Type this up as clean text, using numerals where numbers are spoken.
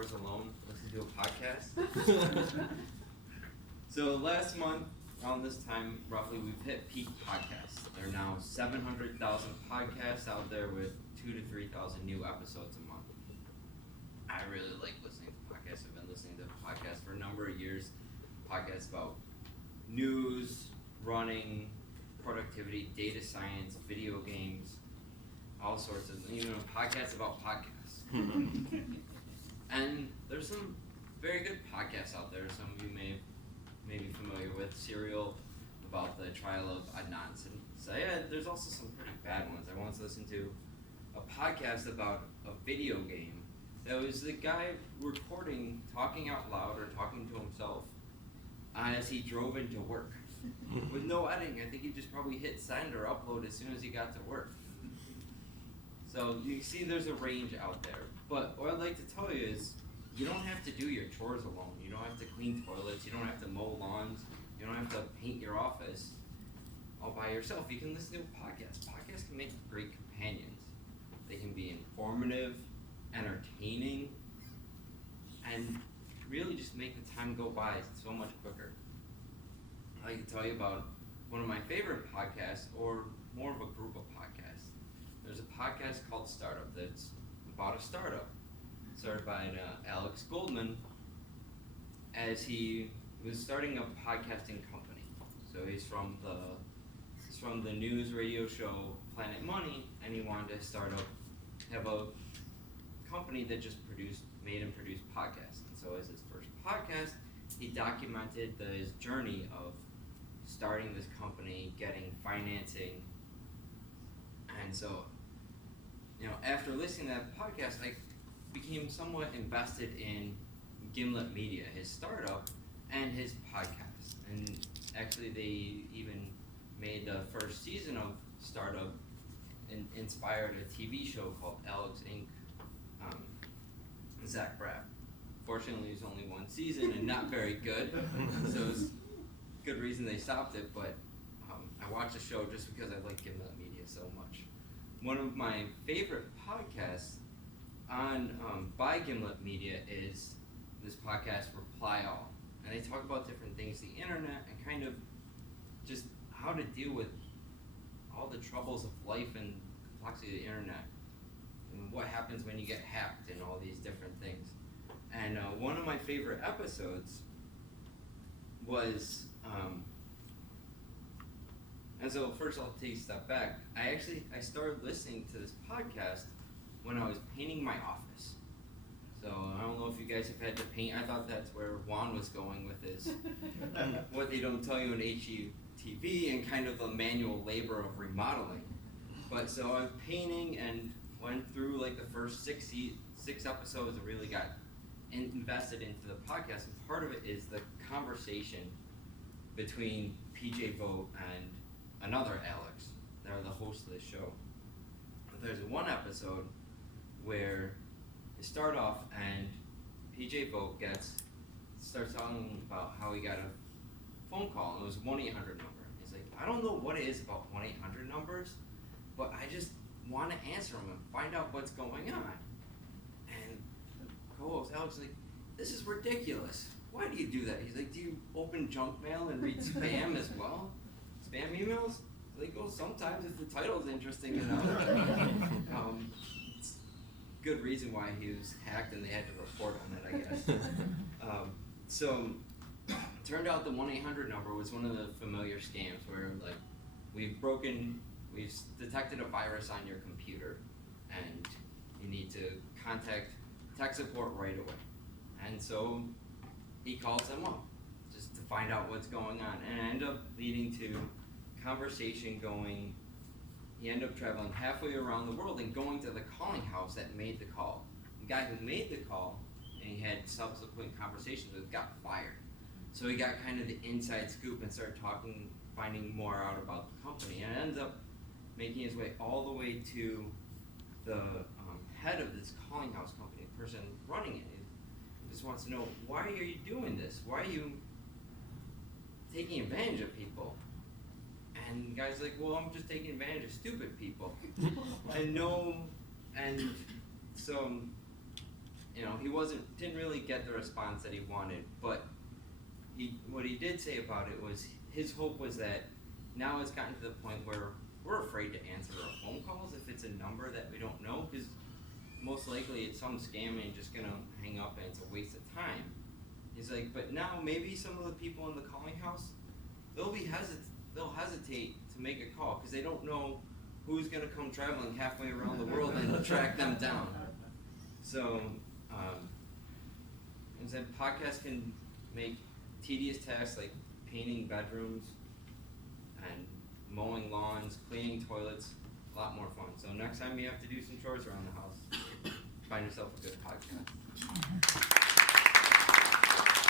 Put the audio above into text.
chores alone, listen to a podcast. So last month, around this time, roughly, we've hit peak podcasts. There are now 700,000 podcasts out there with 2,000 to 3,000 new episodes a month. I really like listening to podcasts. I've been listening to podcasts for a number of years. Podcasts about news, running, productivity, data science, video games, all sorts of, even podcasts about podcasts. And there's some very good podcasts out there. Some of you may be familiar with Serial, about the trial of Adnan. So yeah, there's also some pretty bad ones. I once listened to a podcast about a video game that was the guy recording, talking out loud or talking to himself as he drove into work with no editing. I think he just probably hit send or upload as soon as he got to work. So you see there's a range out there. But what I'd like to tell you is you don't have to do your chores alone. You don't have to clean toilets. You don't have to mow lawns. You don't have to paint your office all by yourself. You can listen to a podcast. Podcasts can make great companions. They can be informative, entertaining, and really just make the time go by so much quicker. I'd like to tell you about one of my favorite podcasts, or more of a group of podcasts. There's a podcast called Startup that's about a startup, started by Alex Goldman, as he was starting a podcasting company. So he's from the news radio show Planet Money, and he wanted to have a company that just made and produced podcasts. And so as his first podcast, he documented his journey of starting this company, getting financing. And so, after listening to that podcast, I became somewhat invested in Gimlet Media, his startup, and his podcast. And actually, they even made the first season of Startup and inspired a TV show called Alex Inc. Zach Braff. Fortunately, it was only one season and not very good, so it was good reason they stopped it. But I watched the show just because I like Gimlet Media so much. One of my favorite podcasts by Gimlet Media is this podcast Reply All, and they talk about different things, the internet, and kind of just how to deal with all the troubles of life and complexity of the internet, and what happens when you get hacked and all these different things. And one of my favorite episodes was, and so first I'll take a step back. I started listening to this podcast when I was painting my office. So I don't know if you guys have had to paint. I thought that's where Juan was going with his, what they don't tell you in HGTV, and kind of the manual labor of remodeling. But so I was painting and went through like the first six episodes and really got invested into the podcast. And part of it is the conversation between PJ Vogt and another Alex. They're the host of the show. There's one episode where they start off and PJ Vogt starts talking about how he got a phone call, and it was a 1-800 number. He's like, I don't know what it is about 1-800 numbers, but I just want to answer them and find out what's going on. And co-host Alex is like, this is ridiculous. Why do you do that? He's like, do you open junk mail and read spam as well? Spam emails? Like, well, sometimes if the title's interesting enough. It's a good reason why he was hacked and they had to report on it, I guess. So turned out the 1-800 number was one of the familiar scams where, like, we've detected a virus on your computer and you need to contact tech support right away. And so he calls them up just to find out what's going on, and it ended up leading to conversation going. He ended up traveling halfway around the world and going to the calling house that made the call. The guy who made the call and he had subsequent conversations with got fired. So he got kind of the inside scoop and started finding more out about the company, and ends up making his way all the way to the head of this calling house company, the person running it. He just wants to know, why are you doing this? Why are you taking advantage of people? And the guy's like, well, I'm just taking advantage of stupid people. And so didn't really get the response that he wanted, but what he did say about it was his hope was that now it's gotten to the point where we're afraid to answer our phone calls if it's a number that we don't know, because most likely it's some scam and you're just gonna hang up and it's a waste of time. He's like, but now maybe some of the people in the calling house, they'll hesitate to make a call because they don't know who's gonna come traveling halfway around the world and track them down. So, and said podcasts can make tedious tasks like painting bedrooms and mowing lawns, cleaning toilets, a lot more fun. So next time you have to do some chores around the house, find yourself a good podcast.